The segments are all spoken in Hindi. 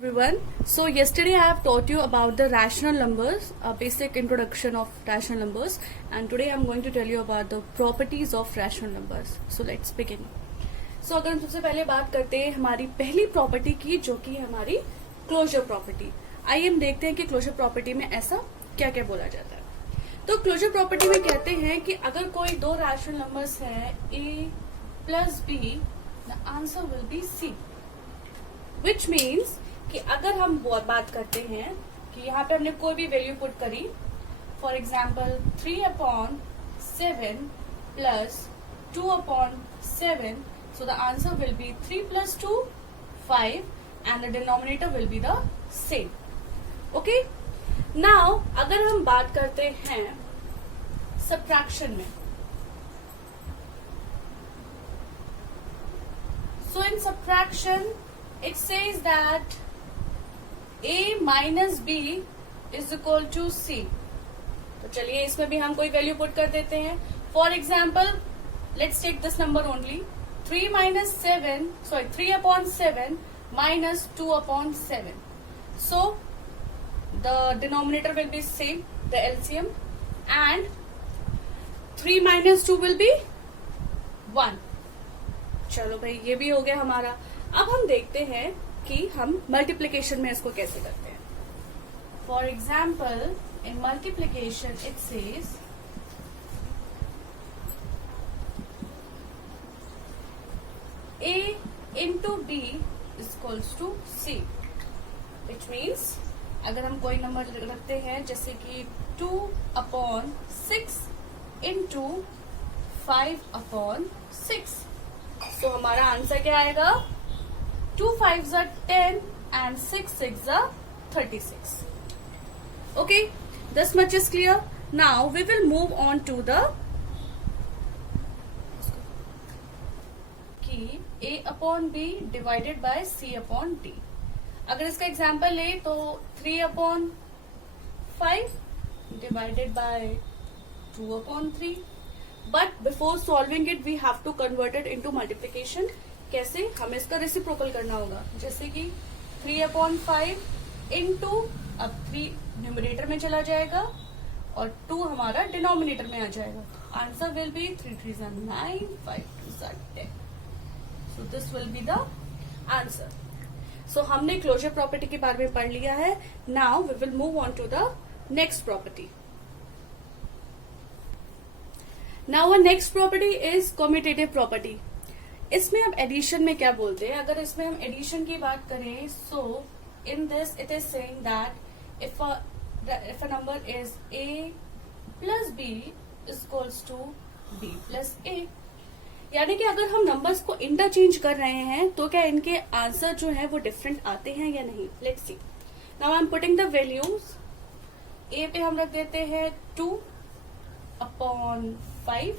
Everyone, so yesterday I have taught you about the rational numbers, a basic introduction of rational numbers, and today I am going to tell you about the properties of rational numbers. So let's begin. So अगर हम सबसे पहले बात करते हैं हमारी पहली प्रॉपर्टी की, जो कि हमारी क्लोजर प्रॉपर्टी। आइए हम देखते हैं कि क्लोजर प्रॉपर्टी में ऐसा क्या क्या बोला जाता है। तो क्लोजर प्रॉपर्टी में कहते हैं कि अगर कोई दो रैशनल नंबर्स है a plus b, the answer will B c, which means कि अगर हम बात करते हैं कि यहाँ पे हमने कोई भी वैल्यू पुट करी, for example 3/7 plus 2/7, so the answer will be 3 plus 2, 5, and the denominator will be the same. Okay? Now, अगर हम बात करते हैं subtraction में, so in subtraction it says that a minus b is equal to c. तो चलिए इसमें भी हम कोई वैल्यू पुट कर देते हैं. For example let's take this number only 3 3/7 minus 2/7. So the denominator will be same, the LCM, and 3 minus 2 will be 1. चलो भाई ये भी हो गया हमारा. अब हम देखते हैं कि हम मल्टीप्लीकेशन में इसको कैसे करते हैं. For example in multiplication it says a into b is equals to c, which means अगर हम कोई नंबर रखते हैं जैसे कि 2/6 into 5/6, तो हमारा आंसर क्या आएगा? 2 5s are 10 and 6 6s are 36. Okay, this much is clear. Now we will move on to the कि a/b divided by c/d. अगर इसका एग्जाम्पल ले तो 3/5 divided by 2/3. But before solving it we have to convert it into multiplication. कैसे? हमें इसका रेसिप्रोकल करना होगा. जैसे कि 3/5 इंटू, अब 3 न्यूमरेटर में चला जाएगा और 2 हमारा डिनोमिनेटर में आ जाएगा. Answer will B 3 3s are 9, 5 2s are 10. So this will be the answer. So हमने क्लोजर प्रॉपर्टी के बारे में पढ़ लिया है. Now we will move on to the next property. Now our next property is commutative property. इसमें हम एडिशन में क्या बोलते हैं? अगर इसमें हम एडिशन की बात करें, so in this it is saying that if a number is a plus b is equals to b plus a, यानी कि अगर हम नंबर्स को इंटरचेंज कर रहे हैं तो क्या इनके आंसर जो है वो डिफरेंट आते हैं या नहीं? Let's see. Now I am putting the values. a पे हम रख देते हैं 2/5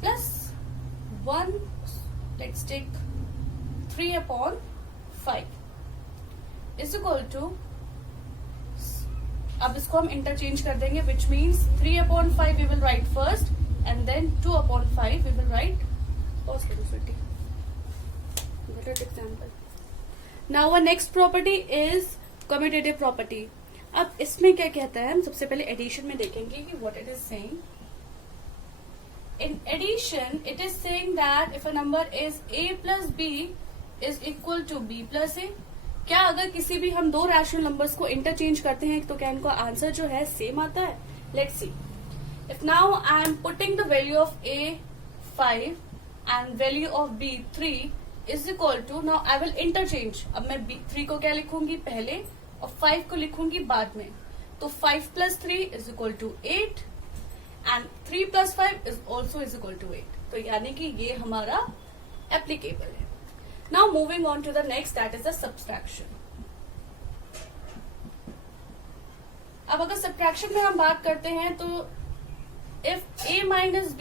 plus 1, let's take 3/5 is equal to, अब इसको हम इंटरचेंज कर देंगे, which means 3/5 we will write first and then 2/5 we will write. Pause करो बेटी. Good example. Now our next property is commutative property. अब इसमें क्या कहता है? हम सबसे पहले एडिशन में देखेंगे कि what it is saying. In addition, it is saying that if a number is a plus b is equal to b plus a. क्या अगर किसी भी हम दो रैशनल नंबर्स को इंटरचेंज करते हैं तो क्या इनका आंसर जो है सेम आता है? Let's see. If now I am putting the value of a 5 and value of b 3 is equal to, now I will interchange. अब मैं b 3 को क्या लिखूंगी पहले और 5 को लिखूंगी बाद में. तो 5 plus 3 is equal to 8. And 3 plus 5 is also is equal to 8. तो यानी कि ये हमारा एप्लीकेबल है. Now moving on to the next, that is the subtraction. अब अगर subtraction में हम बात करते हैं तो if a minus b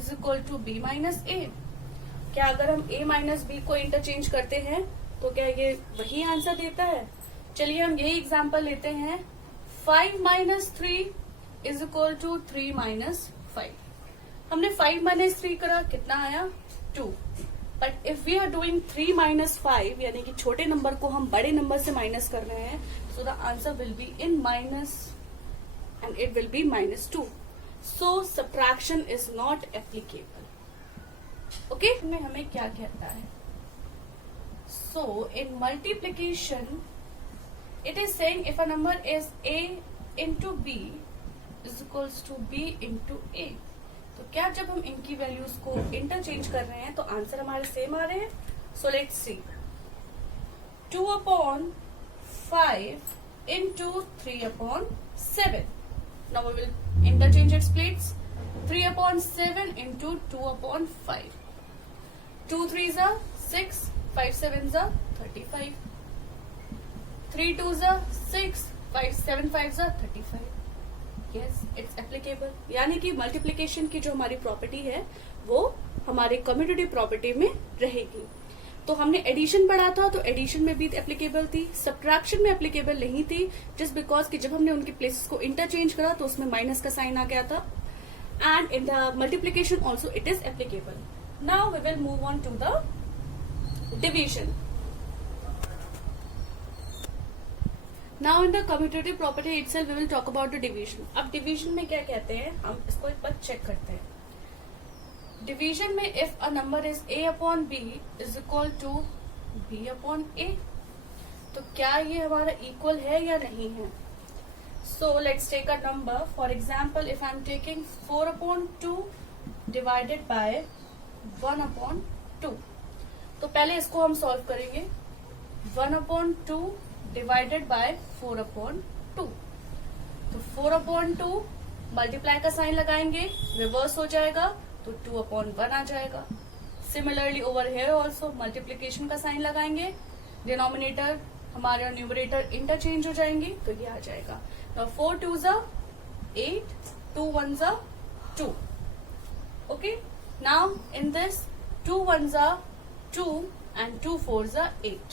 is equal to b minus a, क्या अगर हम a minus b को इंटरचेंज करते हैं तो क्या ये वही आंसर देता है? चलिए हम यही एग्जाम्पल लेते हैं. 5 minus 3 is equal to 3 minus 5. हमने 5 minus 3 करा, कितना आया? 2. But if we are doing 3 minus 5, यानी कि छोटे नंबर को हम बड़े नंबर से माइनस कर रहे हैं, so the answer will be in minus and it will be -2. So subtraction is not applicable. Okay, हमें क्या कहता है? So in multiplication it is saying if a number is a into b is equals to b into a. तो क्या जब हम इनकी वैल्यूज को इंटरचेंज कर रहे हैं तो आंसर हमारे सेम आ रहे हैं? So let's see. 2/5 into 3/7. Now we will interchange its plates. 3/7 into 2/5. 2 3s are 6, 5 7s are 35. 3 2s are 6, 5 7 5s are 35. Yes, it's applicable. यानी कि मल्टीप्लीकेशन की जो हमारी प्रॉपर्टी है वो हमारे कम्यूटेटिव प्रॉपर्टी में रहेगी. तो हमने एडिशन पढ़ा था, तो एडिशन में भी एप्लीकेबल थी, सब्ट्रैक्शन में एप्लीकेबल नहीं थी, जस्ट बिकॉज कि जब हमने उनके प्लेसेस को इंटरचेंज करा तो उसमें माइनस का साइन आ गया था. And in the multiplication also it is applicable. Now we will move on to the division. Now in the commutative property itself we will talk about the division. अब division में क्या कहते हैं, हम इसको एक बार चेक करते हैं. Division में if a number is a upon b is equal to b upon a, तो क्या ये हमारा इक्वल है या नहीं है? So let's take a number. For example, if I am taking 4/2 divided by 1/2, तो पहले इसको हम सॉल्व करेंगे. 1/2 डिवाइडेड बाय 4/2. तो 4/2 मल्टीप्लाई का साइन लगाएंगे, रिवर्स हो जाएगा तो 2/1 आ जाएगा. Similarly over here also multiplication का साइन लगाएंगे, डिनोमिनेटर हमारे और न्यूमरेटर इंटरचेंज हो जाएंगे तो ये आ जाएगा. Now 4 2s are 8, 2 1s are 2. Okay, now in this 2 1s are 2 and 2 4s are 8.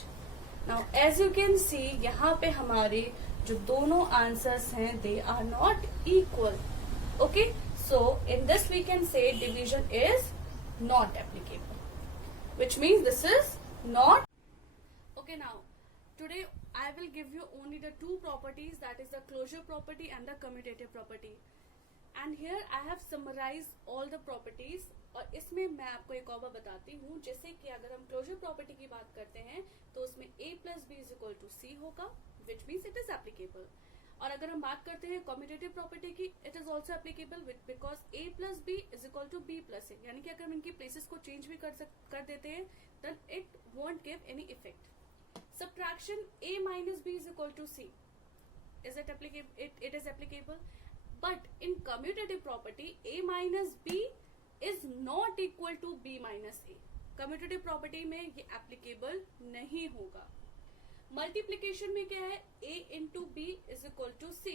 Now as you can see, यहाँ पे हमारे जो दोनों आंसर्स हैं they are not equal. Okay, so in this we can say division is not applicable, which means this is not. Okay, now today I will give you only the two properties, that is the closure property and the commutative property. And here I have summarized all the properties. और इसमें मैं आपको एक और बताती हूँ, जैसे कि अगर हम क्लोजर प्रॉपर्टी की बात करते हैं तो उसमें a plus b is equal to c होगा, which means it is applicable. और अगर हम बात करते हैं कम्यूटेटिव प्रॉपर्टी की, it is also applicable because a plus b is equal to b plus a. यानी कि अगर हम इनकी प्लेसेस को चेंज भी कर देते हैं then it won't give any effect. Subtraction a minus b is equal to c. Is it applicable? It is applicable. But in commutative property, a minus b is not equal to b minus a. Commutative property में ये एप्लीकेबल नहीं होगा. मल्टीप्लीकेशन में क्या है, a into b is equal to c.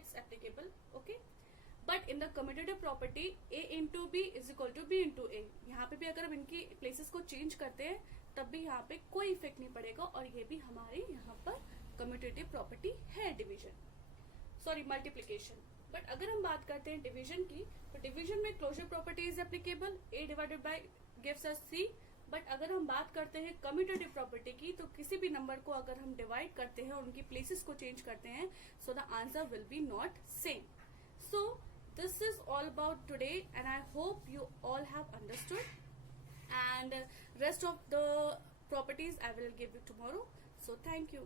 It's applicable, okay? But in the commutative property, a into b is equal to b into a. यहाँ पे भी अगर हम इनकी प्लेसेस को चेंज करते हैं तब भी यहाँ पे कोई इफेक्ट नहीं पड़ेगा, और ये भी हमारी यहाँ पर कम्यूटेटिव प्रॉपर्टी है डिवीजन, सॉरी मल्टीप्लीकेशन. बट अगर हम बात करते हैं डिवीजन की, तो डिवीजन में closure property is applicable, a divided by gives us c. बट अगर हम बात करते हैं कम्यूटेटिव प्रॉपर्टी की, तो किसी भी नंबर को अगर हम डिवाइड करते हैं और उनकी प्लेसेस को चेंज करते हैं, so the answer will B not same. So this is all about today and I hope you all have understood, and rest of the properties I will give you tomorrow. So thank you.